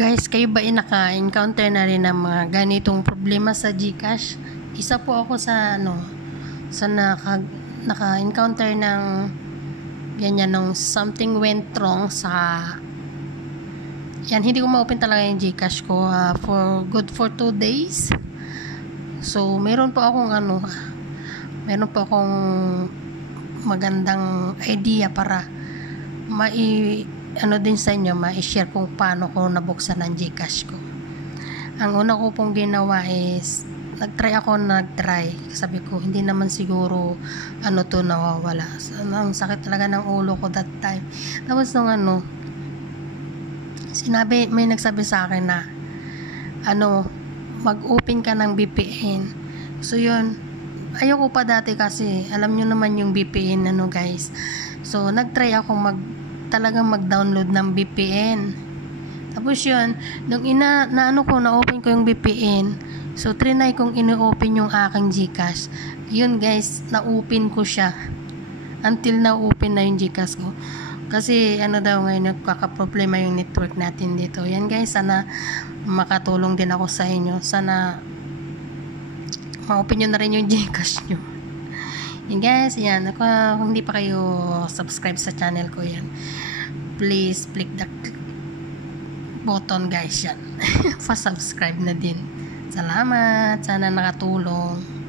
Guys, kayo ba naka-encounter na rin ng mga ganitong problema sa GCash? Isa po ako sa naka-encounter ng ganyan nung something went wrong sa yan, hindi ko ma-open talaga yung GCash ko for 2 days. So, meron po akong magandang idea para din sa inyo, ma-share kung paano ko nabuksan ang GCash ko. Ang una ko pong ginawa is nagtry. Sabi ko, hindi naman siguro nawawala. So, ang sakit talaga ng ulo ko that time. Tapos may nagsabi sa akin na mag-open ka ng VPN. So yun, ayoko pa dati kasi alam nyo naman yung VPN guys. So nagtry ako talagang mag-download ng VPN. Tapos yun, nung na-open ko yung VPN, so trinay kong ino-open yung aking GCash. Yun guys, na-open ko siya. Until na-open na yung GCash ko. Kasi ngayon, nagkakaproblema yung network natin dito. Yan guys, sana makatulong din ako sa inyo. Sana ma-open nyo na rin yung GCash nyo. Yan guys, yan. Kung hindi pa kayo subscribe sa channel ko, yan. Please click the button guys, yan. Pa-subscribe na din. Salamat. Sana nakatulong.